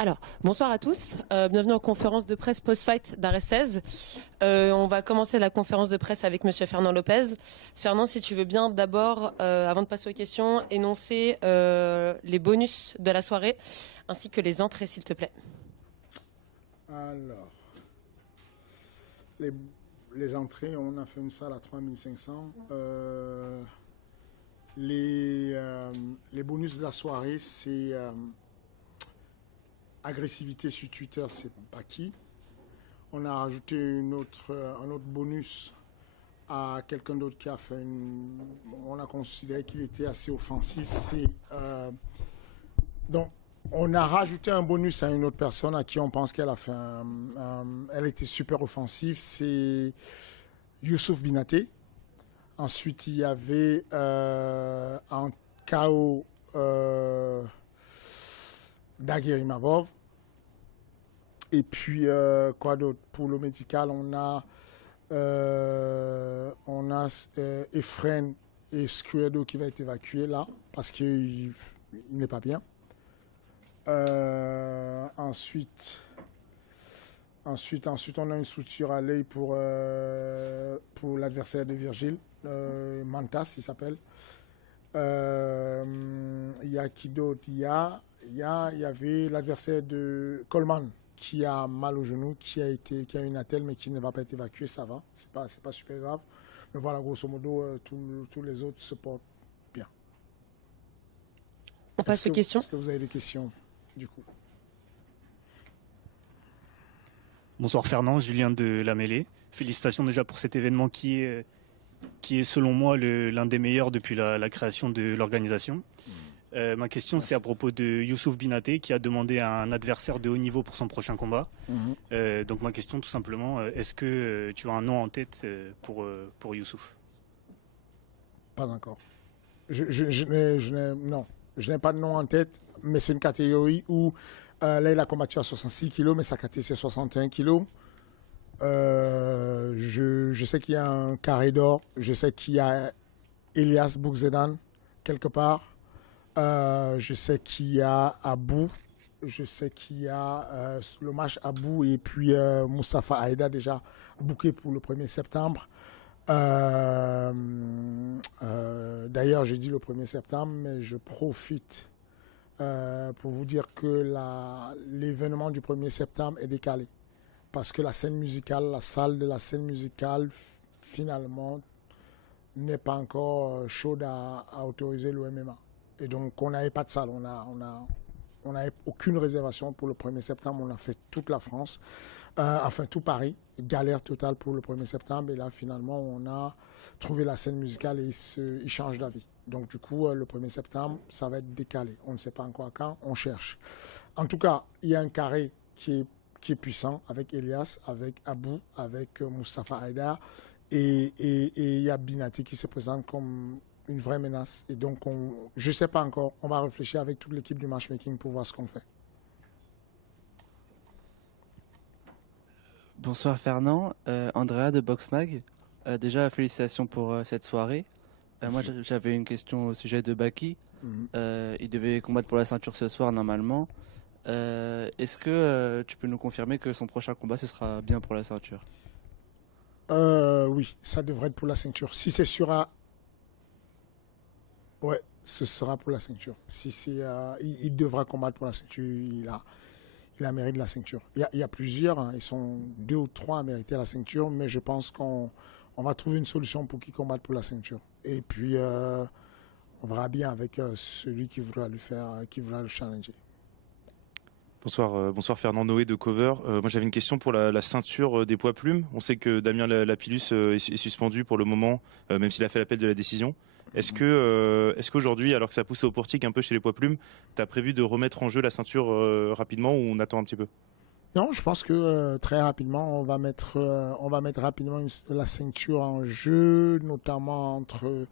Alors, bonsoir à tous. Bienvenue en conférence de presse post-fight d'Arrêt 16. On va commencer la conférence de presse avec Monsieur Fernand Lopez. Fernand, si tu veux bien d'abord, avant de passer aux questions, énoncer les bonus de la soirée ainsi que les entrées, s'il te plaît. Alors, les entrées, on a fait une salle à 3500. Les bonus de la soirée, c'est agressivité sur Twitter, c'est Baki. On a rajouté un autre bonus à quelqu'un d'autre qui a fait on a considéré qu'il était assez offensif. Donc, on a rajouté un bonus à une autre personne à qui on pense qu'elle a fait elle était super offensive, c'est Youssouf Binaté. Ensuite, il y avait un KO Daguerre Imavov. Et puis, quoi d'autre? Pour le médical, on a Efren et Scuedo qui va être évacué là, parce qu'il n'est pas bien. Ensuite, on a une structure à l'œil pour l'adversaire de Virgile, Mantas, il s'appelle. Il y a qui d'autre? Il y avait l'adversaire de Coleman qui a mal au genou, qui a une attelle mais qui ne va pas être évacué, ça va, c'est pas super grave. Mais voilà, grosso modo, tous les autres se portent bien. On passe aux questions. Est-ce que vous avez des questions du coup? Bonsoir Fernand, Julien de La Mêlée. Félicitations déjà pour cet événement qui est selon moi l'un des meilleurs depuis la création de l'organisation. Ma question c'est à propos de Youssouf Binaté qui a demandé un adversaire de haut niveau pour son prochain combat. Donc ma question tout simplement, est-ce que tu as un nom en tête pour Youssouf? Pas encore. Non, je n'ai pas de nom en tête, mais c'est une catégorie où là il a combattu à 66 kg, mais sa catégorie c'est 61 kg. Je sais qu'il y a un carré d'or, je sais qu'il y a Elias Boukzedan quelque part. Je sais qu'il y a Abou, je sais qu'il y a le match Abou et puis Moustapha Aïda déjà booké pour le 1er septembre. D'ailleurs, j'ai dit le 1er septembre, mais je profite pour vous dire que l'événement du 1er septembre est décalé. Parce que la salle de la scène musicale, finalement, n'est pas encore chaude à autoriser le MMA. Et donc, on n'avait pas de salle. On n'avait aucune réservation pour le 1er septembre. On a fait toute la France, enfin tout Paris. Galère totale pour le 1er septembre. Et là, finalement, on a trouvé la scène musicale et il change d'avis. Donc, du coup, le 1er septembre, ça va être décalé. On ne sait pas encore quand. On cherche. En tout cas, il y a un carré qui est puissant avec Elias, avec Abou, avec Moustapha Haïdar. Et il y a Binaté qui se présente comme une vraie menace. Et donc, je ne sais pas encore. On va réfléchir avec toute l'équipe du matchmaking pour voir ce qu'on fait. Bonsoir Fernand, Andrea de Boxmag. Déjà, félicitations pour cette soirée. Moi, j'avais une question au sujet de Baki. Il devait combattre pour la ceinture ce soir normalement. Est-ce que tu peux nous confirmer que son prochain combat, ce sera bien pour la ceinture? Oui, ça devrait être pour la ceinture. Si c'est sur ouais, ce sera pour la ceinture. Si c'est, il devra combattre pour la ceinture. Il a mérité la ceinture. Il y a plusieurs, hein, ils sont 2 ou 3 à mériter la ceinture, mais je pense qu'on va trouver une solution pour qu'ils combattent pour la ceinture. Et puis, on verra bien avec celui qui voudra le challenger. Bonsoir Fernand Noé de Cover. Moi j'avais une question pour la ceinture des poids plumes. On sait que Damien Lapillus est suspendu pour le moment, même s'il a fait l'appel de la décision. Est-ce qu'aujourd'hui, alors que ça pousse au portique un peu chez les poids plumes, tu as prévu de remettre en jeu la ceinture rapidement ou on attend un petit peu? Non, je pense que très rapidement, on va mettre rapidement la ceinture en jeu, notamment entre...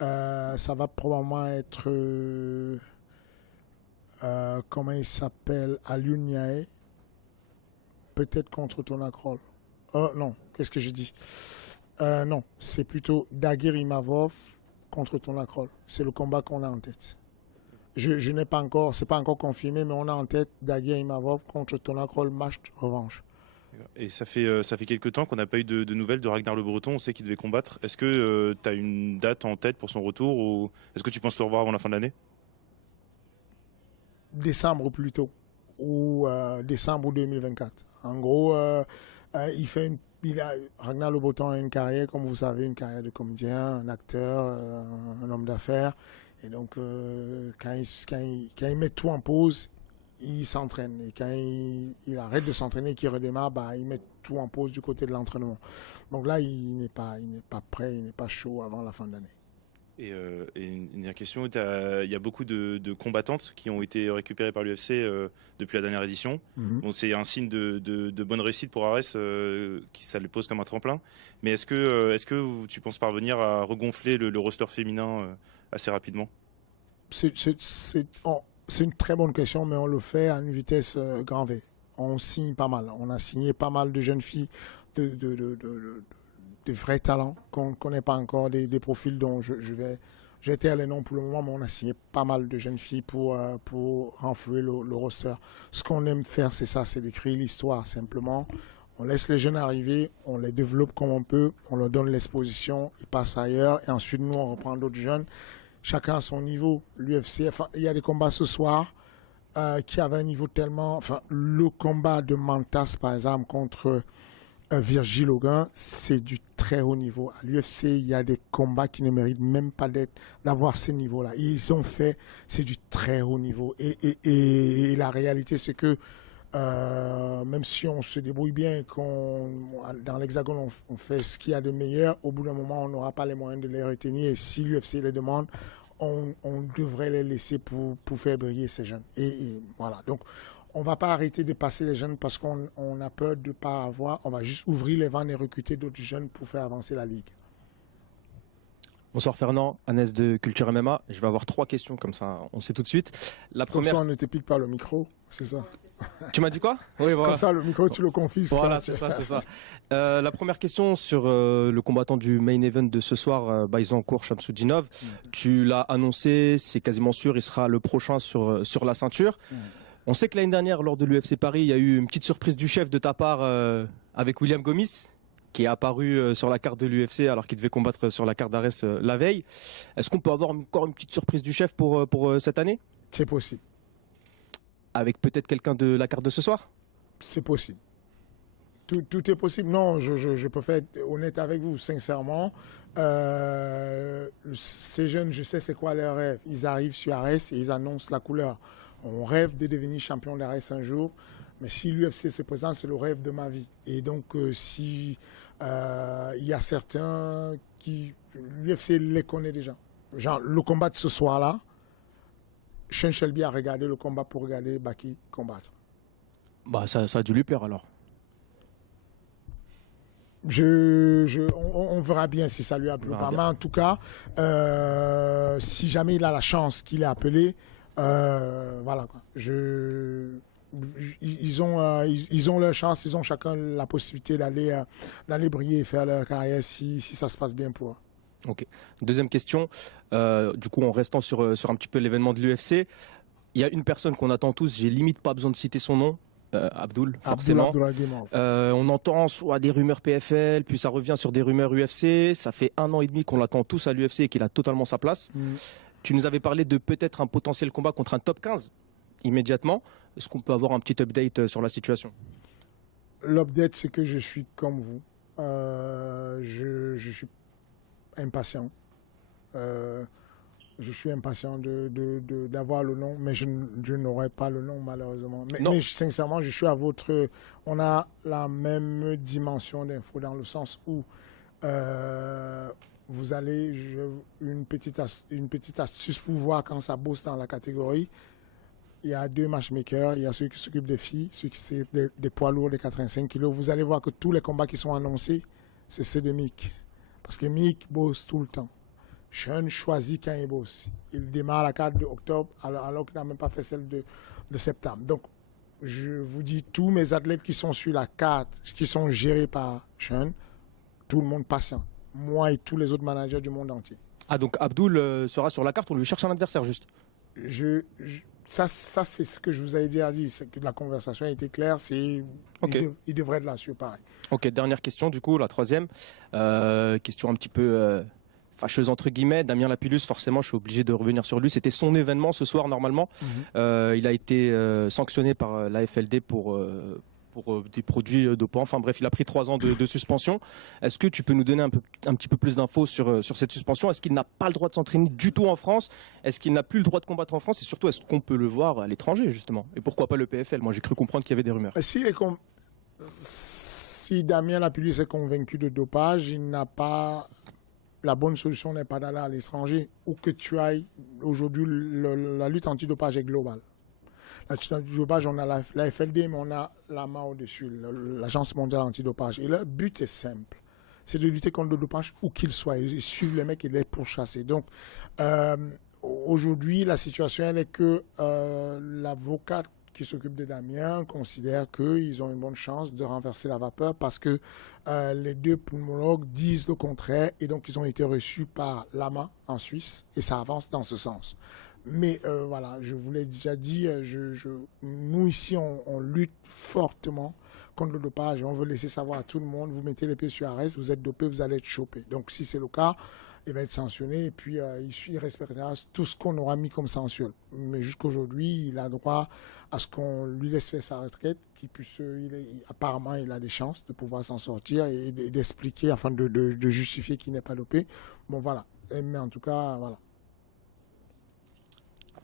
ça va probablement être... comment il s'appelle, Aliou Niaé, peut-être contre Tonakrol. Non, qu'est-ce que je dis? Non, c'est plutôt Daguerre Imavov contre Tonakrol. C'est le combat qu'on a en tête. Je n'ai pas encore, c'est pas encore confirmé, mais on a en tête Daguerre Imavov contre Tonakrol, match revanche. Et ça fait quelques temps qu'on n'a pas eu de nouvelles de Ragnar Le Breton, on sait qu'il devait combattre. Est-ce que tu as une date en tête pour son retour ou est-ce que tu penses le revoir avant la fin de l'année? Décembre plutôt, ou décembre 2024. En gros, Ragnar Le Breton a une carrière, comme vous savez, une carrière de comédien, un acteur, un homme d'affaires. Et donc, quand il met tout en pause, il s'entraîne. Et quand il arrête de s'entraîner et qu'il redémarre, il met tout en pause du côté de l'entraînement. Donc là, il n'est pas prêt, il n'est pas chaud avant la fin de l'année. Et une dernière question, il y a beaucoup de combattantes qui ont été récupérées par l'UFC depuis la dernière édition. Bon, c'est un signe de bonne réussite pour Ares, qui ça le pose comme un tremplin. Mais est-ce que tu penses parvenir à regonfler le roster féminin assez rapidement? C'est une très bonne question, mais on le fait à une vitesse grand V. On signe pas mal. On a signé pas mal de jeunes filles, de vrais talents qu'on ne connaît pas encore, des profils dont je vais taire les noms pour le moment, mais on a signé pas mal de jeunes filles pour renflouer le roster. Ce qu'on aime faire, c'est ça, c'est d'écrire l'histoire simplement. On laisse les jeunes arriver, on les développe comme on peut, on leur donne l'exposition, ils passent ailleurs, et ensuite nous on reprend d'autres jeunes. Chacun à son niveau. L'UFC, il y a des combats ce soir qui avaient un niveau tellement... Enfin, le combat de Mantas, par exemple, contre Virgil Auguin, c'est du très haut niveau. À l'UFC, il y a des combats qui ne méritent même pas d'avoir ces niveaux-là. Ils ont fait, c'est du très haut niveau. Et la réalité, c'est que même si on se débrouille bien, dans l'Hexagone, on fait ce qu'il y a de meilleur, au bout d'un moment, on n'aura pas les moyens de les retenir. Et si l'UFC les demande, on devrait les laisser pour faire briller ces jeunes. Et voilà. Donc, on ne va pas arrêter de passer les jeunes parce qu'on a peur de ne pas avoir. On va juste ouvrir les vannes et recruter d'autres jeunes pour faire avancer la ligue. Bonsoir Fernand, Agnès de Culture MMA. Je vais avoir 3 questions comme ça, on sait tout de suite. La première... Comme ça, on ne te pique pas le micro, c'est ça. Tu m'as dit quoi? Oui, voilà. Comme ça, le micro, tu le confisques. Voilà, c'est ça, c'est ça. La première question sur le combattant du main event de ce soir, Bayzancourt Shamsudinov. Tu l'as annoncé, c'est quasiment sûr, il sera le prochain sur la ceinture. On sait que l'année dernière, lors de l'UFC Paris, il y a eu une petite surprise du chef de ta part avec William Gomis, qui est apparu sur la carte de l'UFC alors qu'il devait combattre sur la carte d'Ares la veille. Est-ce qu'on peut avoir encore une petite surprise du chef pour cette année? C'est possible. Avec peut-être quelqu'un de la carte de ce soir? C'est possible. Tout est possible. Non, je préfère être honnête avec vous, sincèrement. Ces jeunes, je sais c'est quoi leur rêve. Ils arrivent sur Ares et ils annoncent la couleur. On rêve de devenir champion d'Ares un jour. Mais si l'UFC se présente, c'est le rêve de ma vie. Et donc, si il y a certains qui... L'UFC les connaît déjà. Genre, le combat de ce soir-là, Sean Shelby a regardé le combat pour regarder Baki combattre. Ça a dû lui plaire alors. On verra bien si ça lui a plu. Mais en tout cas, si jamais il a la chance qu'il est appelé, voilà quoi. Ils ont leur chance, ils ont chacun la possibilité d'aller briller et faire leur carrière si ça se passe bien pour eux. Ok. Deuxième question, du coup en restant sur un petit peu l'événement de l'UFC, il y a une personne qu'on attend tous, j'ai limite pas besoin de citer son nom, Abdul, forcément. On entend soit des rumeurs PFL, puis ça revient sur des rumeurs UFC, ça fait 1 an et demi qu'on l'attend tous à l'UFC et qu'il a totalement sa place. Tu nous avais parlé de peut-être un potentiel combat contre un top 15 immédiatement. Est-ce qu'on peut avoir un petit update sur la situation? L'update, c'est que je suis comme vous. Je suis impatient. Je suis impatient d'avoir le nom, mais je n'aurai pas le nom malheureusement. Mais sincèrement, je suis à votre... On a la même dimension d'info dans le sens où vous allez... Une petite astuce pour voir quand ça bosse dans la catégorie. Il y a 2 matchmakers, il y a ceux qui s'occupent des filles, ceux qui s'occupent des poids lourds de 85 kilos. Vous allez voir que tous les combats qui sont annoncés, c'est ceux de Mick. Parce que Mick bosse tout le temps. Sean choisit quand il bosse. Il démarre la carte de octobre alors qu'il n'a même pas fait celle de septembre. Donc, je vous dis, tous mes athlètes qui sont sur la carte, qui sont gérés par Sean, tout le monde patiente. Moi et tous les autres managers du monde entier. Ah, donc Abdul sera sur la carte, on lui cherche un adversaire juste? ça c'est ce que je vous avais déjà dit, c'est que la conversation a été claire, il devrait être là-dessus pareil. Ok, dernière question du coup, la troisième. Question un petit peu fâcheuse entre guillemets. Damien Lapillus, forcément je suis obligé de revenir sur lui. C'était son événement ce soir normalement. Il a été sanctionné par la FLD pour des produits dopants. Enfin bref, il a pris 3 ans de suspension. Est-ce que tu peux nous donner un petit peu plus d'infos sur cette suspension? Est-ce qu'il n'a pas le droit de s'entraîner du tout en France? Est-ce qu'il n'a plus le droit de combattre en France? Et surtout, est-ce qu'on peut le voir à l'étranger justement? Et pourquoi pas le PFL? Moi j'ai cru comprendre qu'il y avait des rumeurs. Si Damien Lapillus est convaincu de dopage, il n'a pas... La bonne solution n'est pas d'aller à l'étranger. Où que tu ailles, aujourd'hui, la lutte antidopage est globale. La lutte antidopage, on a la FLD, mais on a l'AMA au-dessus, l'Agence mondiale antidopage. Et le but est simple. C'est de lutter contre le dopage où qu'il soit. Ils suivent les mecs et les pourchasser. Donc, aujourd'hui, la situation, elle est que l'avocat qui s'occupe de Damien considère qu'ils ont une bonne chance de renverser la vapeur parce que les 2 pneumologues disent le contraire et donc ils ont été reçus par l'AMA en Suisse et ça avance dans ce sens. Mais voilà, je vous l'ai déjà dit, nous ici on lutte fortement contre le dopage. On veut laisser savoir à tout le monde, vous mettez les pieds sur arrêt, vous êtes dopé, vous allez être chopé. Donc si c'est le cas, il va être sanctionné et puis il respectera tout ce qu'on aura mis comme sanction. Mais jusqu'aujourd'hui, il a droit à ce qu'on lui laisse faire sa retraite, apparemment il a des chances de pouvoir s'en sortir et d'expliquer, afin de justifier qu'il n'est pas dopé. Bon voilà, mais en tout cas, voilà.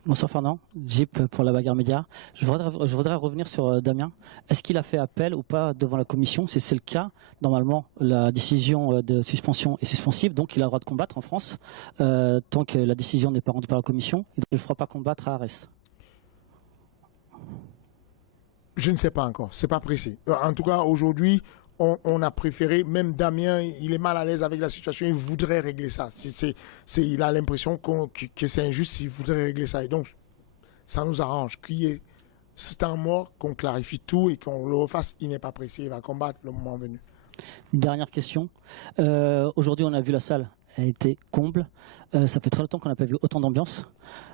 Bonsoir Fernand, Jeep pour la bagarre média. Je voudrais revenir sur Damien. Est-ce qu'il a fait appel ou pas devant la commission? Si c'est le cas, normalement, la décision de suspension est suspensive, donc il a le droit de combattre en France, tant que la décision n'est pas rendue par la commission, et donc il ne fera pas combattre à Arès. Je ne sais pas encore, c'est pas précis. En tout cas, aujourd'hui, on a préféré, même Damien, il est mal à l'aise avec la situation, il voudrait régler ça. Il a l'impression que c'est injuste, il voudrait régler ça. Et donc, ça nous arrange qu'il y ait ce temps mort, qu'on clarifie tout et qu'on le refasse. Il n'est pas pressé, il va combattre le moment venu. Dernière question. Aujourd'hui, on a vu la salle a été comble. Ça fait très longtemps qu'on n'a pas vu autant d'ambiance.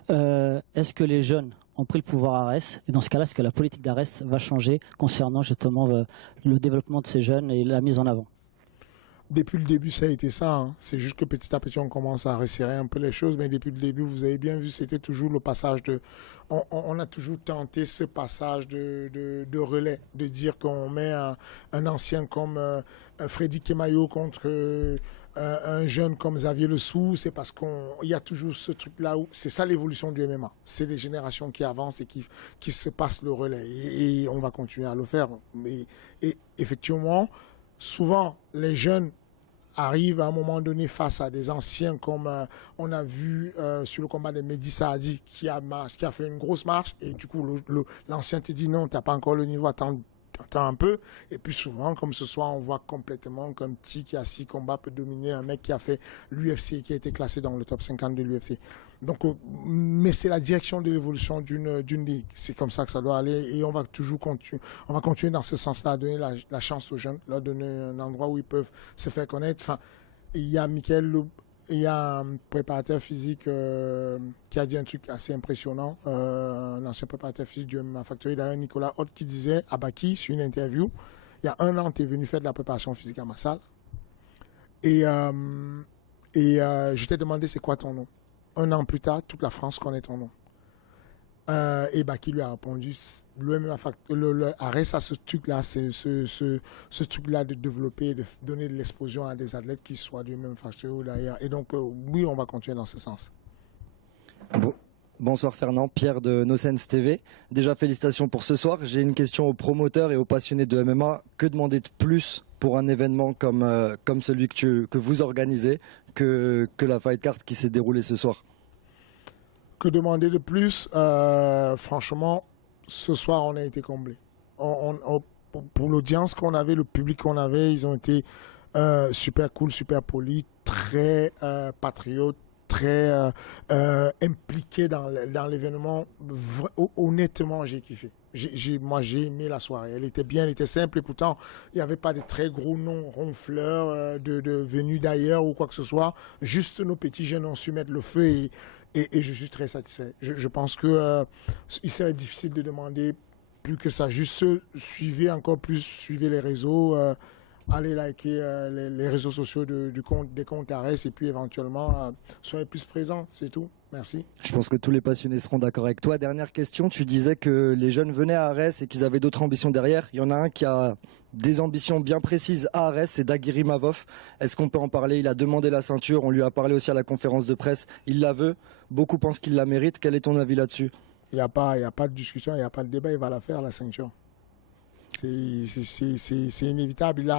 Est-ce que les jeunes ont pris le pouvoir à Arès? Et dans ce cas-là, est-ce que la politique d'Arès va changer concernant justement le développement de ces jeunes et la mise en avant? Depuis le début, ça a été ça. Hein. C'est juste que petit à petit, on commence à resserrer un peu les choses. Mais depuis le début, vous avez bien vu, c'était toujours le passage de... On a toujours tenté ce passage de relais, de dire qu'on met un ancien comme Freddy Kemayo contre un jeune comme Xavier Lessou. C'est parce qu'il y a toujours ce truc-là où... C'est ça l'évolution du MMA. C'est des générations qui avancent et qui se passent le relais. Et on va continuer à le faire. Et effectivement, souvent, les jeunes arrive à un moment donné face à des anciens comme on a vu sur le combat de Mehdi Saadi qui a fait une grosse marche et du coup l'ancien te dit non, tu n'as pas encore le niveau, attends un peu. Et puis souvent, comme ce soir, on voit complètement qu'un petit qui a 6 combats peut dominer un mec qui a fait l'UFC, qui a été classé dans le top 50 de l'UFC. Donc, mais c'est la direction de l'évolution d'une ligue. C'est comme ça que ça doit aller et on va toujours continuer. On va continuer dans ce sens-là, à donner la chance aux jeunes, leur donner un endroit où ils peuvent se faire connaître. Enfin, il y a il y a un préparateur physique qui a dit un truc assez impressionnant, un ancien préparateur physique du MMA Factory, d'ailleurs Nicolas Holt, qui disait à Baki, sur une interview, il y a 1 an, tu es venu faire de la préparation physique à ma salle. Et je t'ai demandé c'est quoi ton nom. 1 an plus tard, toute la France connaît ton nom. Et Baki lui a répondu, Arès a ce truc-là, ce truc-là de développer, de donner de l'exposition à des athlètes qui soient du même facteur ou d'ailleurs. Et donc, oui, on va continuer dans ce sens. Bonsoir Fernand, Pierre de Nocens TV. Déjà, félicitations pour ce soir. J'ai une question aux promoteurs et aux passionnés de MMA. Que demander de plus pour un événement comme celui que vous organisez, que la fight card qui s'est déroulée ce soir? Que demander de plus? Franchement, ce soir, on a été comblés. Pour l'audience qu'on avait, le public qu'on avait, ils ont été super cool, super polis, très patriotes, très impliqués dans l'événement. Honnêtement, j'ai kiffé. Moi, j'ai aimé la soirée. Elle était bien, elle était simple et pourtant, il n'y avait pas de très gros noms ronfleurs de venus d'ailleurs ou quoi que ce soit. Juste nos petits jeunes ont su mettre le feu Et je suis très satisfait. Je pense que il serait difficile de demander plus que ça. Juste suivez les réseaux, allez liker les réseaux sociaux des comptes Ares et puis éventuellement soyez plus présents, c'est tout. Merci. Je pense que tous les passionnés seront d'accord avec toi. Dernière question, tu disais que les jeunes venaient à Arès et qu'ils avaient d'autres ambitions derrière. Il y en a un qui a des ambitions bien précises à Arès, c'est Daguiri Mavov. Est-ce qu'on peut en parler? Il a demandé la ceinture, on lui a parlé aussi à la conférence de presse. Il la veut, beaucoup pensent qu'il la mérite. Quel est ton avis là-dessus? Il n'y a pas de discussion, il n'y a pas de débat, il va la faire, la ceinture. C'est inévitable.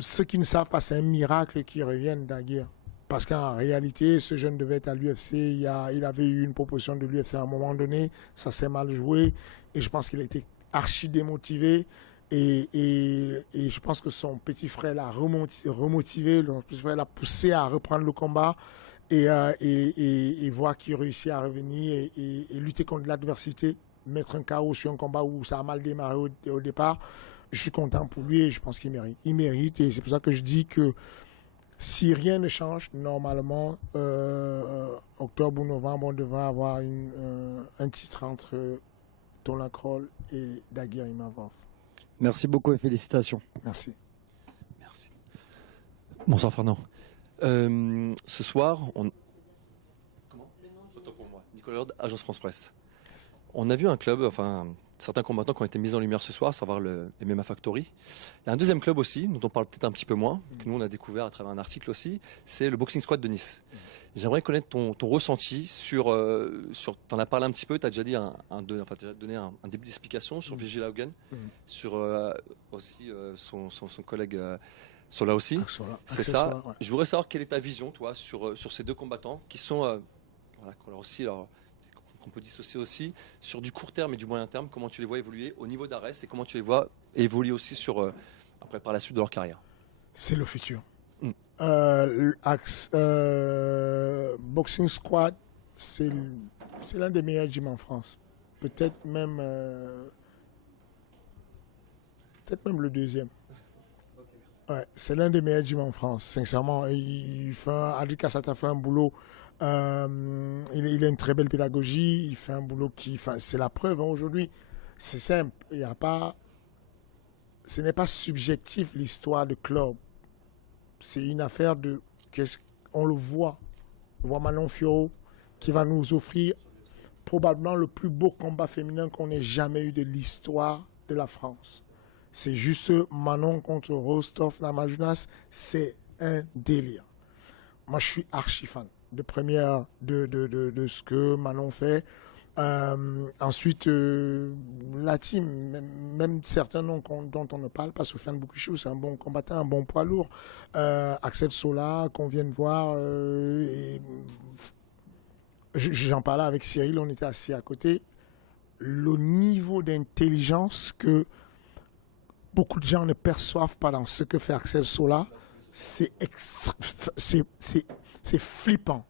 Ceux qui ne savent pas, c'est un miracle qu'il revienne d'Aguirre. Parce qu'en réalité, ce jeune devait être à l'UFC. Il avait eu une proposition de l'UFC à un moment donné. Ça s'est mal joué. Et je pense qu'il a été archi démotivé. Et je pense que son petit frère l'a remotivé. Son petit frère l'a poussé à reprendre le combat. Et voir qu'il réussit à revenir et lutter contre l'adversité. Mettre un KO sur un combat où ça a mal démarré au départ. Je suis content pour lui et je pense qu'il mérite. Il mérite. Et c'est pour ça que je dis que si rien ne change, normalement, octobre ou novembre, on devrait avoir un titre entre Tolan Kroll et Daguirre Imavov. Merci beaucoup et félicitations. Merci. Merci. Bonsoir Fernand. Ce soir, Comment? Autant pour moi. Nicolas Horde, Agence France Presse. On a vu un club, certains combattants qui ont été mis en lumière ce soir, à savoir le MMA Factory. Il y a un deuxième club aussi, dont on parle peut-être un petit peu moins, que nous on a découvert à travers un article aussi, c'est le Boxing Squad de Nice. J'aimerais connaître ton ressenti sur t'en as parlé un petit peu, tu as déjà dit donné un début d'explication sur Virgil Haugen, sur aussi son collègue Sola aussi. C'est ça. Sola, ouais. Je voudrais savoir quelle est ta vision, toi, sur ces deux combattants qui sont qu'on peut dissocier aussi sur du court terme et du moyen terme, comment tu les vois évoluer au niveau d'Arès et comment tu les vois évoluer aussi après par la suite de leur carrière. C'est le futur. Boxing Squad, c'est l'un des meilleurs gyms en France. Peut-être même le deuxième. Ouais, c'est l'un des meilleurs gyms en France, sincèrement. Adil Kassata fait un boulot. Il a une très belle pédagogie. Il fait un boulot c'est la preuve aujourd'hui. C'est simple. Ce n'est pas subjectif l'histoire de club. C'est une affaire on le voit. On voit Manon Fiorot qui va nous offrir probablement le plus beau combat féminin qu'on ait jamais eu de l'histoire de la France. C'est juste Manon contre Rostov Namajunas, c'est un délire. Moi, je suis archi fan de de ce que Manon fait. Ensuite, la team, même certains noms dont on ne parle pas, Sofiane Boukouchou, c'est un bon combattant, un bon poids lourd. Axel Sola, qu'on vient de voir. J'en parlais avec Cyril, on était assis à côté. Le niveau d'intelligence que beaucoup de gens ne perçoivent pas dans ce que fait Axel Sola, c'est flippant.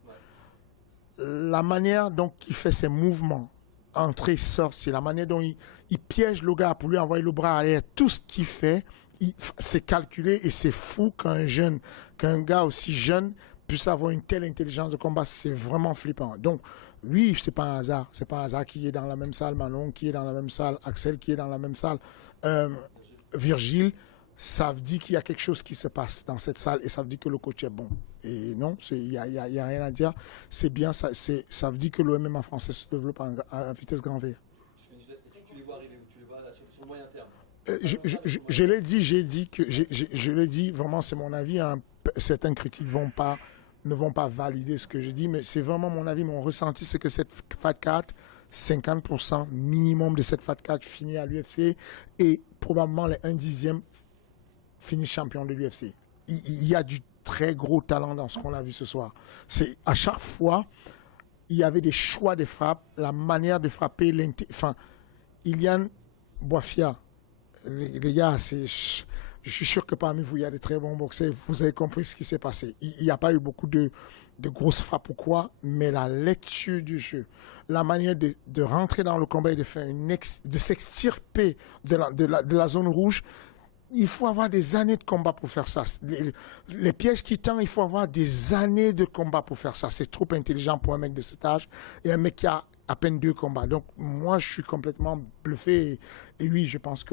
La manière dont il fait ses mouvements, entrée, sortie, la manière dont il piège le gars pour lui envoyer le bras arrière, tout ce qu'il fait, c'est calculé et c'est fou qu'un gars aussi jeune puisse avoir une telle intelligence de combat. C'est vraiment flippant. Donc, oui, c'est pas un hasard. C'est pas un hasard qui est dans la même salle, Manon qui est dans la même salle, Axel qui est dans la même salle. Virgile, ça veut dire qu'il y a quelque chose qui se passe dans cette salle et ça veut dire que le coach est bon. Et non, il n'y a rien à dire. C'est bien, ça veut dire que le MMA français se développe à vitesse grand V. Tu les vois arriver ou tu les vois sur le moyen terme? Je l'ai dit, je l'ai dit, vraiment c'est mon avis. Hein. Certains critiques ne vont pas valider ce que je dis, mais c'est vraiment mon avis, mon ressenti, c'est que cette Fat 4, 50% minimum de cette Fat 4 finit à l'UFC et probablement les 1/10 finissent champion de l'UFC. Il y a du très gros talent dans ce qu'on a vu ce soir. C'est à chaque fois, il y avait des choix de frappe, la manière de frapper, Ilian Boifia, les gars, je suis sûr que parmi vous, il y a des très bons boxeurs. Vous avez compris ce qui s'est passé. Il n'y a pas eu beaucoup de grosses frappes ou quoi, mais la lecture du jeu, la manière de rentrer dans le combat et de faire de s'extirper de la zone rouge, il faut avoir des années de combat pour faire ça. Les pièges qui tendent, il faut avoir des années de combat pour faire ça. C'est trop intelligent pour un mec de cet âge et un mec qui a à peine 2 combats. Donc, moi, je suis complètement bluffé. Et oui, je pense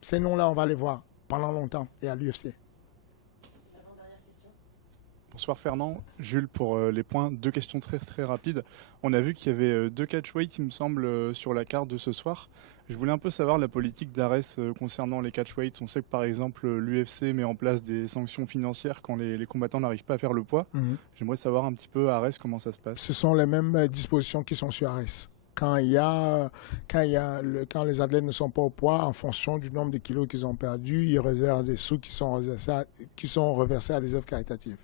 ces noms-là, on va les voir pendant longtemps et à l'UFC. Bonsoir Fernand, Jules pour les points. 2 questions très très rapides. On a vu qu'il y avait 2 catchweights, il me semble, sur la carte de ce soir. Je voulais un peu savoir la politique d'Ares concernant les catchweights. On sait que par exemple l'UFC met en place des sanctions financières quand les combattants n'arrivent pas à faire le poids. J'aimerais savoir un petit peu à Ares comment ça se passe. Ce sont les mêmes dispositions qui sont sur Ares. Quand les athlètes ne sont pas au poids, en fonction du nombre de kilos qu'ils ont perdus, ils réservent des sous qui sont reversés à des œuvres caritatives.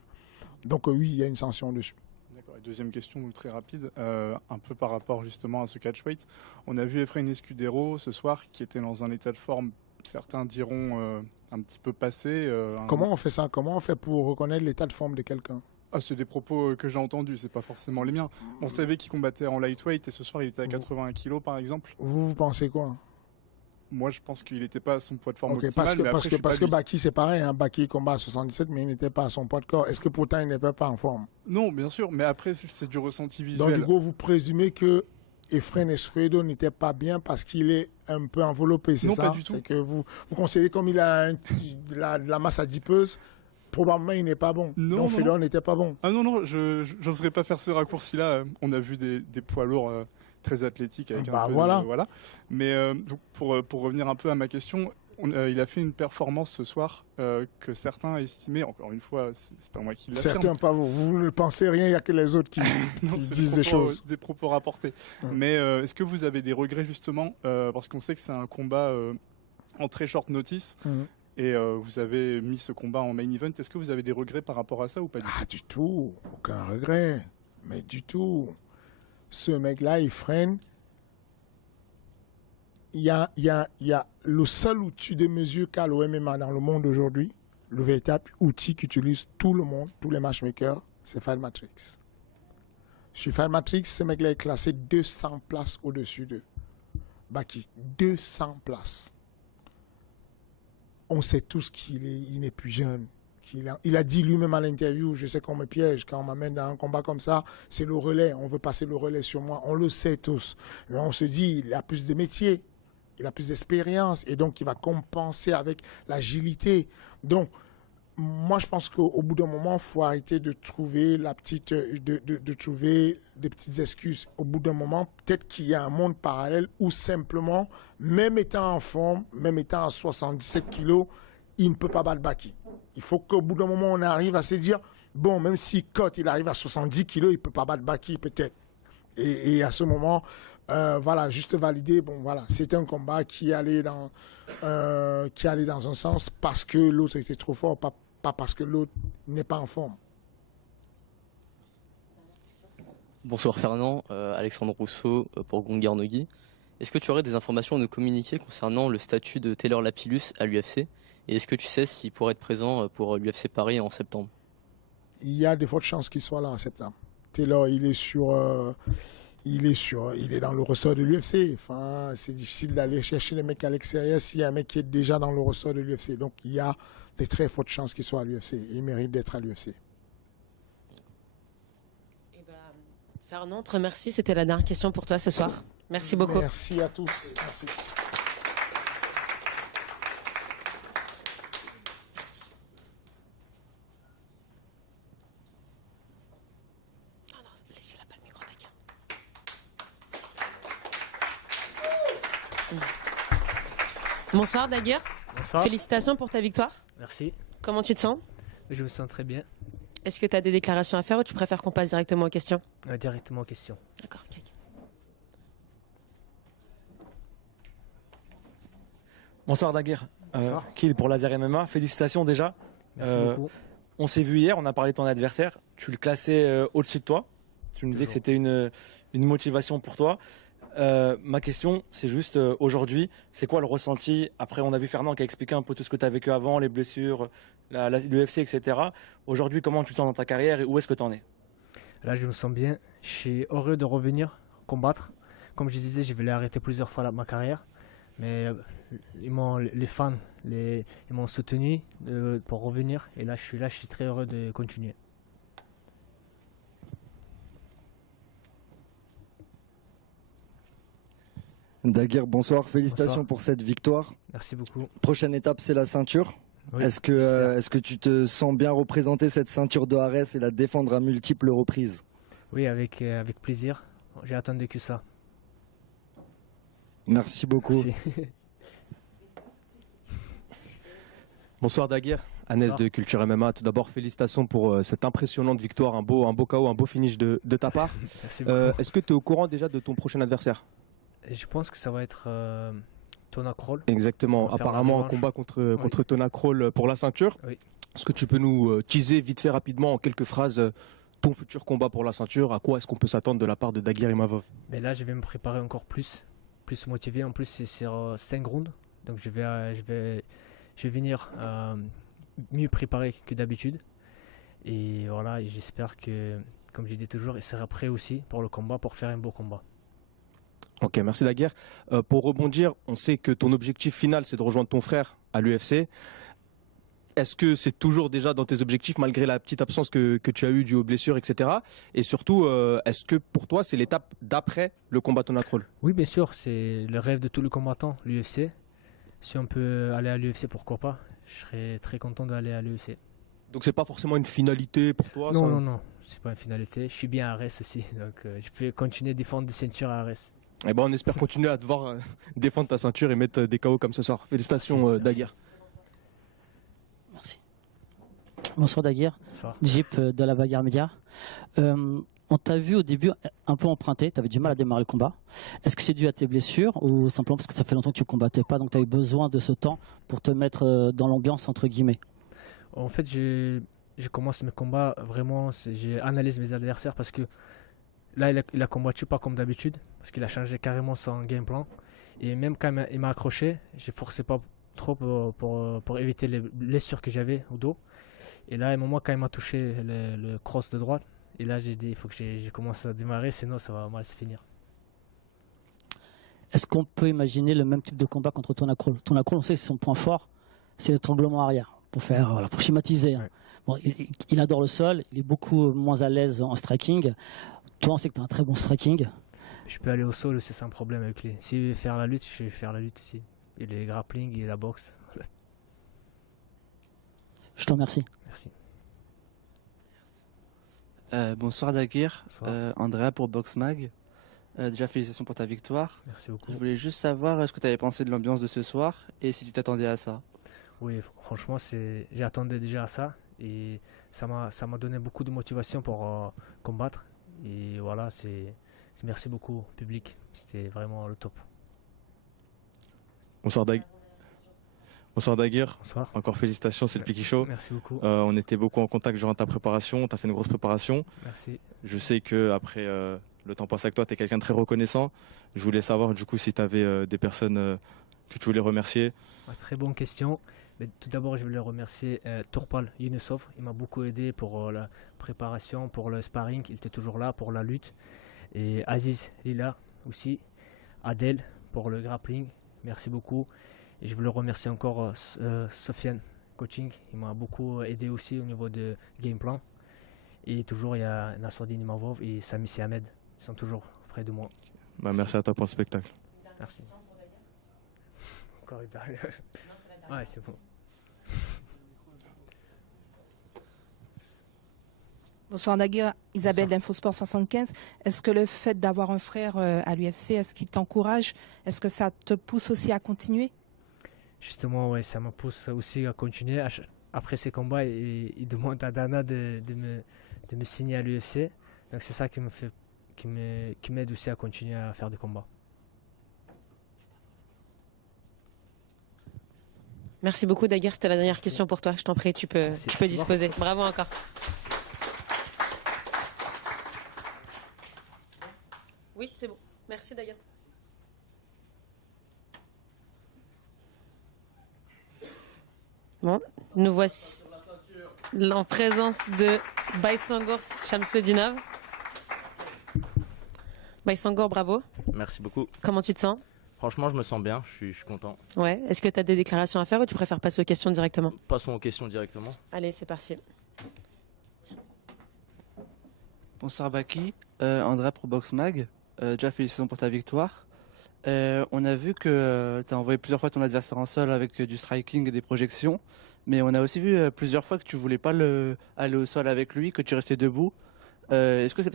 Donc oui, il y a une sanction dessus. D'accord. Et deuxième question, donc très rapide, un peu par rapport justement à ce catchweight. On a vu Efrain Escudero ce soir qui était dans un état de forme, certains diront un petit peu passé. Comment on fait ça? Comment on fait pour reconnaître l'état de forme de quelqu'un? C'est des propos que j'ai entendus, c'est pas forcément les miens. On savait qu'il combattait en lightweight et ce soir il était à 81 kg par exemple. Vous pensez quoi? Moi, je pense qu'il n'était pas à son poids de forme optimal. Parce que Baki, c'est pareil. Hein. Baki combat à 77, mais il n'était pas à son poids de corps. Est-ce que pourtant, il n'était pas en forme? Non, bien sûr. Mais après, c'est du ressenti visuel. Donc, du coup, vous présumez que Efrain Escudero n'était pas bien parce qu'il est un peu enveloppé, c'est ça? Non, pas du tout. C'est que vous considérez comme il a de la masse adipeuse, probablement il n'est pas bon. Non, donc, Fedor n'était pas bon. Ah non, je n'oserais pas faire ce raccourci-là. On a vu des poids lourds très athlétique avec un peu voilà. voilà. Mais donc pour revenir un peu à ma question, il a fait une performance ce soir que certains estimaient, encore une fois, c'est pas moi qui l'affirme. Certains pas vous ne pensez rien, il n'y a que les autres qui disent des choses. Des propos rapportés. Mais est-ce que vous avez des regrets justement parce qu'on sait que c'est un combat en très short notice et vous avez mis ce combat en main event. Est-ce que vous avez des regrets par rapport à ça ou pas du tout? Du tout, aucun regret, mais du tout. Ce mec-là, il freine. Il y a le seul outil de mesure qu'a le MMA dans le monde aujourd'hui, le véritable outil qu'utilise tout le monde, tous les matchmakers, c'est Fight Matrix. Sur Fight Matrix, ce mec-là est classé 200 places au-dessus de Baki. 200 places. On sait tous qu'il n'est plus jeune. Il a dit lui-même à l'interview, je sais qu'on me piège quand on m'amène dans un combat comme ça, c'est le relais, on veut passer le relais sur moi, on le sait tous. Mais on se dit, il a plus de métier, il a plus d'expérience et donc il va compenser avec l'agilité. Donc, moi je pense qu'au bout d'un moment, il faut arrêter de trouver de trouver des petites excuses. Au bout d'un moment, peut-être qu'il y a un monde parallèle où simplement, même étant en forme, même étant à 77 kilos, il ne peut pas battre Baki. Il faut qu'au bout d'un moment, on arrive à se dire, bon, même si Cote, il arrive à 70 kilos, il ne peut pas battre Baki, peut-être. Et à ce moment, voilà, juste valider, bon, voilà, c'était un combat qui allait dans un sens parce que l'autre était trop fort, pas parce que l'autre n'est pas en forme. Bonsoir Fernand, Alexandre Rousseau pour Gongarnogui. Est-ce que tu aurais des informations à nous communiquer concernant le statut de Taylor Lapillus à l'UFC? Et est-ce que tu sais s'il pourrait être présent pour l'UFC Paris en septembre? Il y a de fortes chances qu'il soit là en septembre. Taylor, il est dans le ressort de l'UFC. Enfin, c'est difficile d'aller chercher les mecs à l'extérieur s'il y a un mec qui est déjà dans le ressort de l'UFC. Donc, il y a de très fortes chances qu'il soit à l'UFC. Il mérite d'être à l'UFC. Fernand, te remercie. C'était la dernière question pour toi ce soir. Merci beaucoup. Merci à tous. Merci. Bonsoir Daguerre. Bonsoir. Félicitations pour ta victoire. Merci. Comment tu te sens? Je me sens très bien. Est-ce que tu as des déclarations à faire ou tu préfères qu'on passe directement aux questions? Directement aux questions. D'accord. Okay. Bonsoir Daguerre. Bonsoir. Kill pour Laser MMA. Félicitations déjà. Merci beaucoup. On s'est vu hier, on a parlé de ton adversaire. Tu le classais au-dessus de toi. Tu nous disais que c'était une motivation pour toi. Ma question, c'est juste aujourd'hui, c'est quoi le ressenti? Après, on a vu Fernand qui a expliqué un peu tout ce que tu as vécu avant, les blessures, l'UFC, etc. Aujourd'hui, comment tu te sens dans ta carrière et où est-ce que tu en es? Là, je me sens bien. Je suis heureux de revenir combattre. Comme je disais, je vais l'arrêter plusieurs fois ma carrière. Mais les fans, ils m'ont soutenu pour revenir. Et là, je suis très heureux de continuer. Daguerre, bonsoir. Félicitations Bonsoir. pour cette victoire. Merci beaucoup. Prochaine étape, c'est la ceinture. Oui, est-ce que tu te sens bien représenter cette ceinture de Arès et la défendre à multiples reprises? Oui, avec plaisir. J'ai attendu que ça. Merci beaucoup. Merci. Bonsoir Daguerre, Agnès Bonsoir. de Culture MMA. Tout d'abord, félicitations pour cette impressionnante victoire, un beau KO, un beau finish de ta part. Merci beaucoup. Est-ce que tu es au courant déjà de ton prochain adversaire? Je pense que ça va être Tona Kroll. Exactement, On va faire apparemment la un revanche. combat contre Tona Kroll pour la ceinture. Oui. Est-ce que tu peux nous teaser vite fait rapidement en quelques phrases ton futur combat pour la ceinture? À quoi est-ce qu'on peut s'attendre de la part de Daguerre Imavov? Mais là, je vais me préparer encore plus motivé. En plus, c'est sur 5 rounds. Donc, je vais venir mieux préparé que d'habitude. Et voilà, et j'espère que, comme je dis toujours, il sera prêt aussi pour le combat, pour faire un beau combat. Ok, merci Daguerre. Pour rebondir, on sait que ton objectif final, c'est de rejoindre ton frère à l'UFC. Est-ce que c'est toujours déjà dans tes objectifs, malgré la petite absence que tu as eue due aux blessures, etc. Et surtout, est-ce que pour toi, c'est l'étape d'après le combat Tona Kroll? Oui, bien sûr, c'est le rêve de tous les combattants, l'UFC. Si on peut aller à l'UFC, pourquoi pas? Je serais très content d'aller à l'UFC. Donc c'est pas forcément une finalité pour toi? Non, non, c'est pas une finalité. Je suis bien à Arès aussi, donc je peux continuer à défendre des ceintures à Arès. Eh ben, on espère continuer à devoir défendre ta ceinture et mettre des KO comme ce soir. Félicitations Daguerre. Bonsoir Daguerre. Bonsoir. Jeep de la Bagarre Média. On t'a vu au début un peu emprunté, tu avais du mal à démarrer le combat. Est-ce que c'est dû à tes blessures ou simplement parce que ça fait longtemps que tu ne combattais pas, donc tu as eu besoin de ce temps pour te mettre dans l'ambiance entre guillemets? En fait, je commence mes combats vraiment, j'ai analysé mes adversaires parce que là, il a combattu pas comme d'habitude, parce qu'il a changé carrément son game plan. Et même quand il m'a accroché, j'ai forcé pas trop pour éviter les blessures que j'avais au dos. Et là, à un moment, quand il m'a touché le cross de droite, et là, j'ai dit, il faut que je commence à démarrer, sinon ça va mal se finir. Est-ce qu'on peut imaginer le même type de combat contre Tona Kroll? Tona Kroll, on sait que son point fort, c'est l'étranglement arrière, pour schématiser. Hein. Bon, il adore le sol, il est beaucoup moins à l'aise en striking. Toi, on sait que tu as un très bon striking. Je peux aller au sol aussi sans problème avec lui. S'il veut faire la lutte, je vais faire la lutte aussi. Et les grappling et la boxe. Je te remercie. Merci. Bonsoir Daguerre, Bonsoir. Andrea pour Boxmag. Déjà félicitations pour ta victoire. Merci beaucoup. Je voulais juste savoir ce que tu avais pensé de l'ambiance de ce soir et si tu t'attendais à ça. Oui, franchement, j'ai attendu déjà à ça et ça m'a donné beaucoup de motivation pour combattre. Et voilà, merci beaucoup public, c'était vraiment le top. Bonsoir Daguerre. Bonsoir. Encore félicitations, c'est le Piqui Show. Merci beaucoup. On était beaucoup en contact durant ta préparation, tu as fait une grosse préparation. Merci. Je sais que après le temps passé avec toi, tu es quelqu'un de très reconnaissant. Je voulais savoir du coup si tu avais des personnes que tu voulais remercier. Très bonne question. Mais tout d'abord, je voulais remercier Tourpal Younesov. Il m'a beaucoup aidé pour la préparation, pour le sparring. Il était toujours là pour la lutte. Et Aziz Lila aussi. Adel pour le grappling. Merci beaucoup. Et je voulais remercier encore Sofiane Coaching. Il m'a beaucoup aidé aussi au niveau de game plan. Et toujours, il y a Nassourdine Imavov et Sami Ahmed. Ils sont toujours près de moi. Merci à toi pour le spectacle. Merci. Encore une dernière. Ouais, c'est bon. Bonsoir Daguerre, Isabelle d'Infosport 75. Est-ce que le fait d'avoir un frère à l'UFC, est-ce qu'il t'encourage? Est-ce que ça te pousse aussi à continuer? Justement, ouais, ça me pousse aussi à continuer. Après ces combats, il demande à Dana de me signer à l'UFC. Donc c'est ça qui m'aide aussi à continuer à faire des combats. Merci beaucoup Daguerre, c'était la dernière question pour toi. Je t'en prie, tu peux disposer. Bravo encore. Oui, c'est bon. Merci Daguerre. Bon, nous voici en présence de Baysangor Shamsuddinov. Baysangor, bravo. Merci beaucoup. Comment tu te sens? Franchement, je me sens bien, je suis content. Ouais. Est-ce que tu as des déclarations à faire ou tu préfères passer aux questions directement? Passons aux questions directement. Allez, c'est parti. Bonsoir Baki, André pour Boxmag. Déjà félicitations pour ta victoire. On a vu que tu as envoyé plusieurs fois ton adversaire en sol avec du striking et des projections, mais on a aussi vu plusieurs fois que tu voulais pas aller au sol avec lui, que tu restais debout. Est-ce que c'est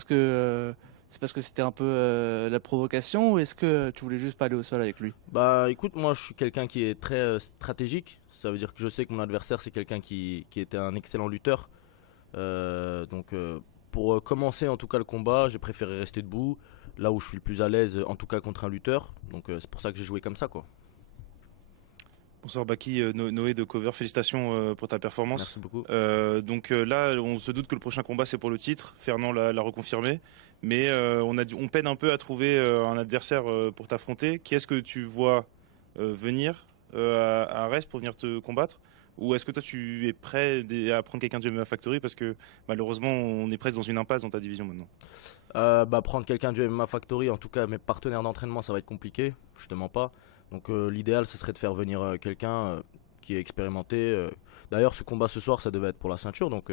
parce que c'était un peu la provocation, ou est-ce que tu voulais juste pas aller au sol avec lui? Bah écoute, moi je suis quelqu'un qui est très stratégique. Ça veut dire que je sais que mon adversaire c'est quelqu'un qui était un excellent lutteur. Pour commencer en tout cas le combat, j'ai préféré rester debout, là où je suis le plus à l'aise, en tout cas contre un lutteur. Donc c'est pour ça que j'ai joué comme ça, quoi. Bonsoir Baki, Noé de Cover, félicitations pour ta performance. Merci beaucoup. Là, on se doute que le prochain combat c'est pour le titre, Fernand l'a reconfirmé, mais on peine un peu à trouver un adversaire pour t'affronter. Qui est-ce que tu vois venir à Arès pour venir te combattre? Ou est-ce que toi tu es prêt à prendre quelqu'un du MMA Factory, parce que malheureusement on est presque dans une impasse dans ta division maintenant? Prendre quelqu'un du MMA Factory, en tout cas mes partenaires d'entraînement, ça va être compliqué, je te mens pas. Donc l'idéal ce serait de faire venir quelqu'un qui est expérimenté. D'ailleurs ce combat ce soir ça devait être pour la ceinture, donc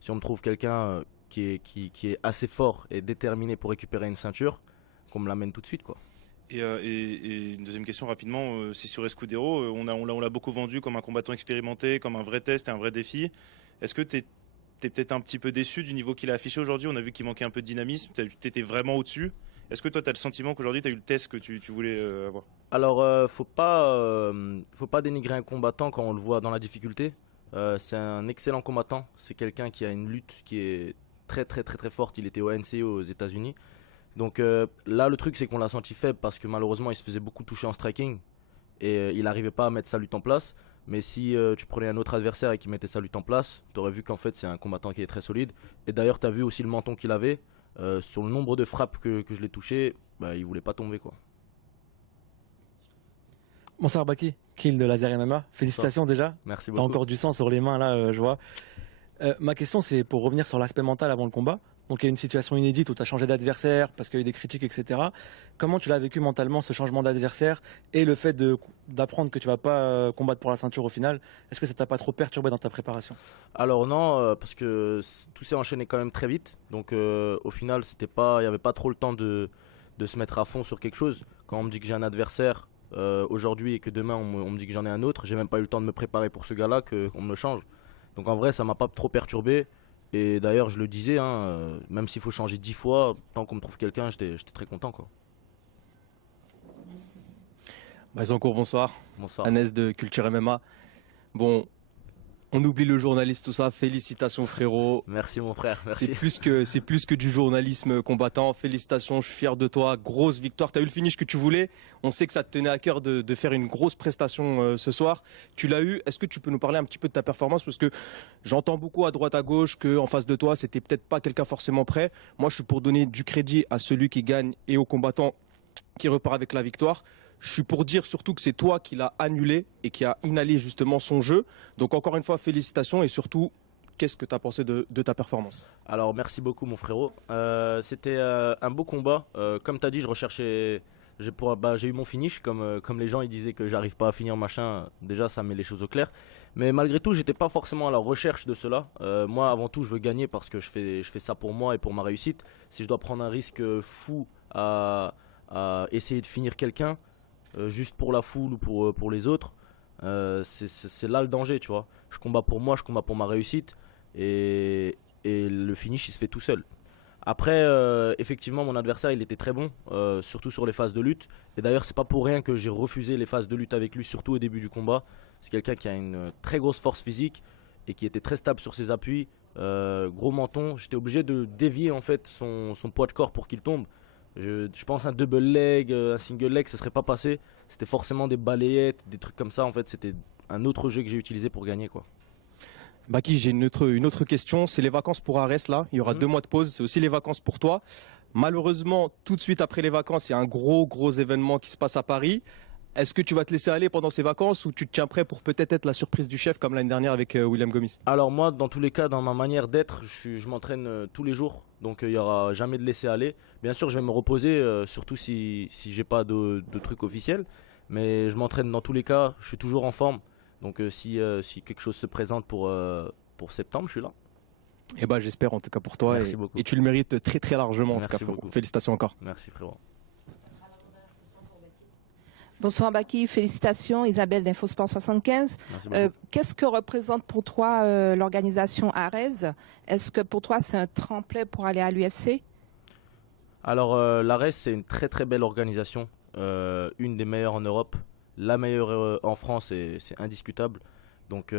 si on me trouve quelqu'un qui est assez fort et déterminé pour récupérer une ceinture, qu'on me l'amène tout de suite, quoi. Et une deuxième question rapidement, c'est sur Escudero, on l'a beaucoup vendu comme un combattant expérimenté, comme un vrai test et un vrai défi. Est-ce que tu es peut-être un petit peu déçu du niveau qu'il a affiché aujourd'hui? On a vu qu'il manquait un peu de dynamisme, tu étais vraiment au-dessus. Est-ce que toi tu as le sentiment qu'aujourd'hui tu as eu le test que tu voulais avoir? Alors faut pas dénigrer un combattant quand on le voit dans la difficulté. C'est un excellent combattant, c'est quelqu'un qui a une lutte qui est très très très très forte. Il était au ANC aux États-Unis. Donc là le truc c'est qu'on l'a senti faible parce que malheureusement il se faisait beaucoup toucher en striking et il n'arrivait pas à mettre sa lutte en place. Mais si tu prenais un autre adversaire et qu'il mettait sa lutte en place, tu aurais vu qu'en fait c'est un combattant qui est très solide. Et d'ailleurs tu as vu aussi le menton qu'il avait. Sur le nombre de frappes que je l'ai touché, il voulait pas tomber, quoi. Bonsoir Baki, Kill de Laser MMA. Félicitations déjà. Merci T'as beaucoup. encore du sang sur les mains là, je vois. Ma question c'est pour revenir sur l'aspect mental avant le combat. Donc il y a une situation inédite où tu as changé d'adversaire parce qu'il y a eu des critiques, etc. Comment tu l'as vécu mentalement, ce changement d'adversaire, et le fait d'apprendre que tu vas pas combattre pour la ceinture au final? Est-ce que ça t'a pas trop perturbé dans ta préparation? Alors non, parce que tout s'est enchaîné quand même très vite. Donc au final, il n'y avait pas trop le temps de se mettre à fond sur quelque chose. Quand on me dit que j'ai un adversaire aujourd'hui et que demain on me dit que j'en ai un autre, j'ai même pas eu le temps de me préparer pour ce gars-là qu'on me change. Donc en vrai, ça m'a pas trop perturbé. Et d'ailleurs, je le disais, même s'il faut changer 10 fois, tant qu'on me trouve quelqu'un, j'étais très content, quoi. Bazancourt, bonsoir. Bonsoir. Annès de Culture MMA. Bon, on oublie le journaliste, tout ça. Félicitations, frérot. Merci, mon frère. Merci. C'est plus que du journalisme combattant. Félicitations, je suis fier de toi. Grosse victoire. Tu as eu le finish que tu voulais. On sait que ça te tenait à cœur de faire une grosse prestation ce soir. Tu l'as eu. Est-ce que tu peux nous parler un petit peu de ta performance? Parce que j'entends beaucoup à droite, à gauche qu'en face de toi, c'était peut-être pas quelqu'un forcément prêt. Moi, je suis pour donner du crédit à celui qui gagne et au combattant qui repart avec la victoire. Je suis pour dire surtout que c'est toi qui l'as annulé et qui a inhalé justement son jeu. Donc encore une fois, félicitations, et surtout, qu'est-ce que tu as pensé de ta performance? Alors merci beaucoup mon frérot. C'était un beau combat. Comme tu as dit, je recherchais... J'ai eu mon finish, comme les gens ils disaient que j'arrive pas à finir machin. Déjà ça met les choses au clair. Mais malgré tout, j'étais pas forcément à la recherche de cela. Moi avant tout, je veux gagner parce que je fais ça pour moi et pour ma réussite. Si je dois prendre un risque fou à essayer de finir quelqu'un, juste pour la foule ou pour les autres, c'est là le danger, tu vois. Je combats pour moi, je combats pour ma réussite, et le finish il se fait tout seul. Après effectivement mon adversaire il était très bon, surtout sur les phases de lutte, et d'ailleurs c'est pas pour rien que j'ai refusé les phases de lutte avec lui, surtout au début du combat. C'est quelqu'un qui a une très grosse force physique et qui était très stable sur ses appuis, gros menton. J'étais obligé de dévier en fait son poids de corps pour qu'il tombe. Je pense un double leg, un single leg, ça serait pas passé. C'était forcément des balayettes, des trucs comme ça. En fait, c'était un autre jeu que j'ai utilisé pour gagner, quoi. Baki, j'ai une autre question. C'est les vacances pour Arès là. Il y aura 2 mois de pause. C'est aussi les vacances pour toi. Malheureusement, tout de suite après les vacances, il y a un gros événement qui se passe à Paris. Est-ce que tu vas te laisser aller pendant ces vacances ou tu te tiens prêt pour peut-être être la surprise du chef comme l'année dernière avec William Gomis? Alors moi, dans tous les cas, dans ma manière d'être, je m'entraîne tous les jours. Donc il n'y aura jamais de laisser aller. Bien sûr, je vais me reposer, surtout si j'ai pas de trucs officiels. Mais je m'entraîne dans tous les cas, je suis toujours en forme. Donc si quelque chose se présente pour septembre, je suis là. Eh ben, j'espère en tout cas pour toi. Merci beaucoup. Et tu le mérites très très largement en tout Merci cas. beaucoup. Félicitations encore. Merci frérot. Bonsoir Baki, félicitations Isabelle d'Infosport 75. Qu'est-ce que représente pour toi l'organisation ARES? Est-ce que pour toi c'est un tremplin pour aller à l'UFC? Alors l'ARES, c'est une très très belle organisation, une des meilleures en Europe, la meilleure en France, c'est indiscutable. Donc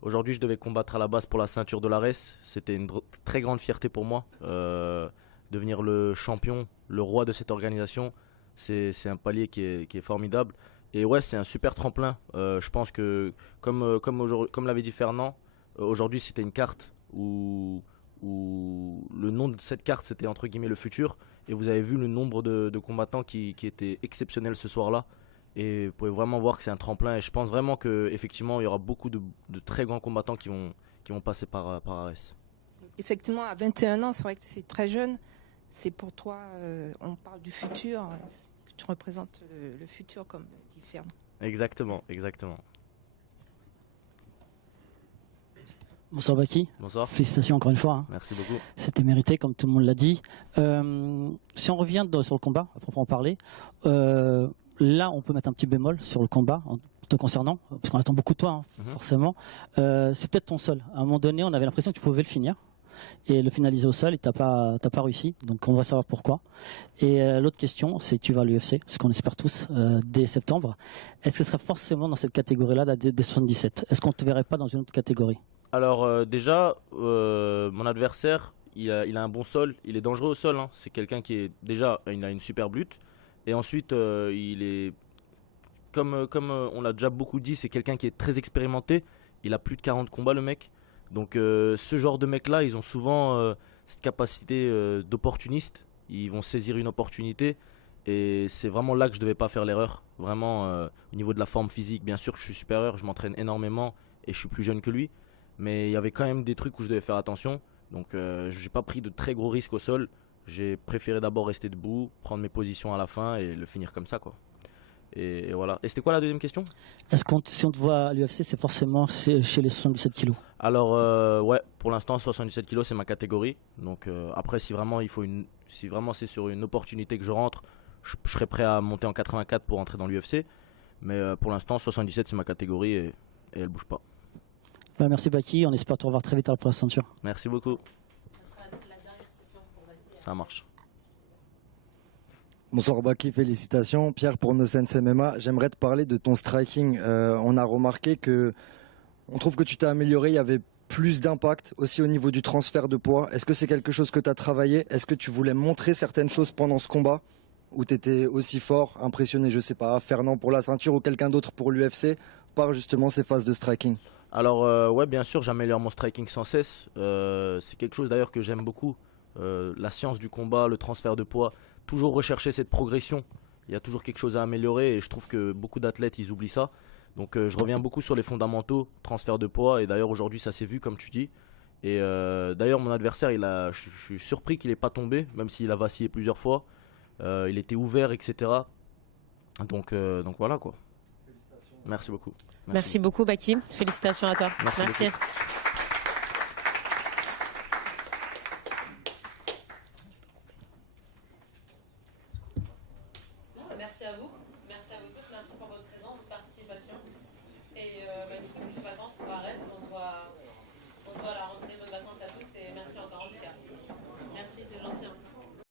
aujourd'hui je devais combattre à la base pour la ceinture de l'ARES, c'était une très grande fierté pour moi, devenir le champion, le roi de cette organisation. C'est un palier qui est formidable. Et ouais, c'est un super tremplin. Je pense que, comme l'avait dit Fernand, aujourd'hui c'était une carte où le nom de cette carte c'était entre guillemets le futur. Et vous avez vu le nombre de combattants qui étaient exceptionnels ce soir-là. Et vous pouvez vraiment voir que c'est un tremplin. Et je pense vraiment qu'effectivement il y aura beaucoup de très grands combattants qui vont passer par ARES. Effectivement, à 21 ans, c'est vrai que c'est très jeune. C'est pour toi, on parle du futur, tu représentes le futur comme dit Fernand. Exactement, exactement. Bonsoir Baki. Bonsoir. Félicitations encore une fois. Hein. Merci beaucoup. C'était mérité, comme tout le monde l'a dit. Si on revient sur le combat, à proprement parler, là on peut mettre un petit bémol sur le combat te concernant, parce qu'on attend beaucoup de toi, hein, forcément. C'est peut-être ton seul. À un moment donné, on avait l'impression que tu pouvais le finir. Et le finaliser au sol, et t'as pas réussi. Donc on va savoir pourquoi. Et l'autre question, c'est tu vas à l'UFC, ce qu'on espère tous dès septembre. Est-ce que ce serait forcément dans cette catégorie-là, des 77? Est-ce qu'on ne te verrait pas dans une autre catégorie? Alors déjà, mon adversaire, il a un bon sol, il est dangereux au sol. Hein. C'est quelqu'un qui est déjà, il a une superbe lutte. Et ensuite, il est, comme on l'a déjà beaucoup dit, c'est quelqu'un qui est très expérimenté. Il a plus de 40 combats le mec. Donc ce genre de mecs là, ils ont souvent cette capacité d'opportuniste. Ils vont saisir une opportunité et c'est vraiment là que je devais pas faire l'erreur. Vraiment au niveau de la forme physique, bien sûr que je suis supérieur, je m'entraîne énormément et je suis plus jeune que lui. Mais il y avait quand même des trucs où je devais faire attention. Donc j'ai pas pris de très gros risques au sol. J'ai préféré d'abord rester debout, prendre mes positions à la fin et le finir comme ça quoi. Et voilà. Et c'était quoi la deuxième question? Est-ce que si on te voit à l'UFC, c'est forcément chez les 77 kilos? Alors ouais, pour l'instant 77 kilos c'est ma catégorie. Donc après si vraiment si vraiment c'est sur une opportunité que je rentre, je serais prêt à monter en 84 pour entrer dans l'UFC. Mais pour l'instant 77 c'est ma catégorie et elle bouge pas. Bah, merci Baki, on espère te revoir très vite pour la ceinture. Merci beaucoup. Ça marche. Bonsoir Baki, félicitations. Pierre pour No Sense MMA. J'aimerais te parler de ton striking. On a remarqué on trouve que tu t'es amélioré, il y avait plus d'impact aussi au niveau du transfert de poids. Est-ce que c'est quelque chose que tu as travaillé? Est-ce que tu voulais montrer certaines choses pendant ce combat où tu étais aussi fort, impressionné, je sais pas, Fernand pour la ceinture ou quelqu'un d'autre pour l'UFC par justement ces phases de striking? Alors ouais, bien sûr, j'améliore mon striking sans cesse. C'est quelque chose d'ailleurs que j'aime beaucoup. La science du combat, le transfert de poids. Toujours rechercher cette progression. Il y a toujours quelque chose à améliorer et je trouve que beaucoup d'athlètes ils oublient ça. Donc je reviens beaucoup sur les fondamentaux, transfert de poids et d'ailleurs aujourd'hui ça s'est vu comme tu dis. Et d'ailleurs mon adversaire je suis surpris qu'il n'ait pas tombé même s'il a vacillé plusieurs fois. Il était ouvert etc. Donc voilà quoi. Merci beaucoup. Merci beaucoup Baki. Félicitations à toi. Merci. Merci à vous. Merci à vous tous. Merci pour votre présence, votre participation. Et du coup, c'est les vacances pour Arès. On se voit à la rentrée. Bonnes vacances à tous et merci encore en tout cas.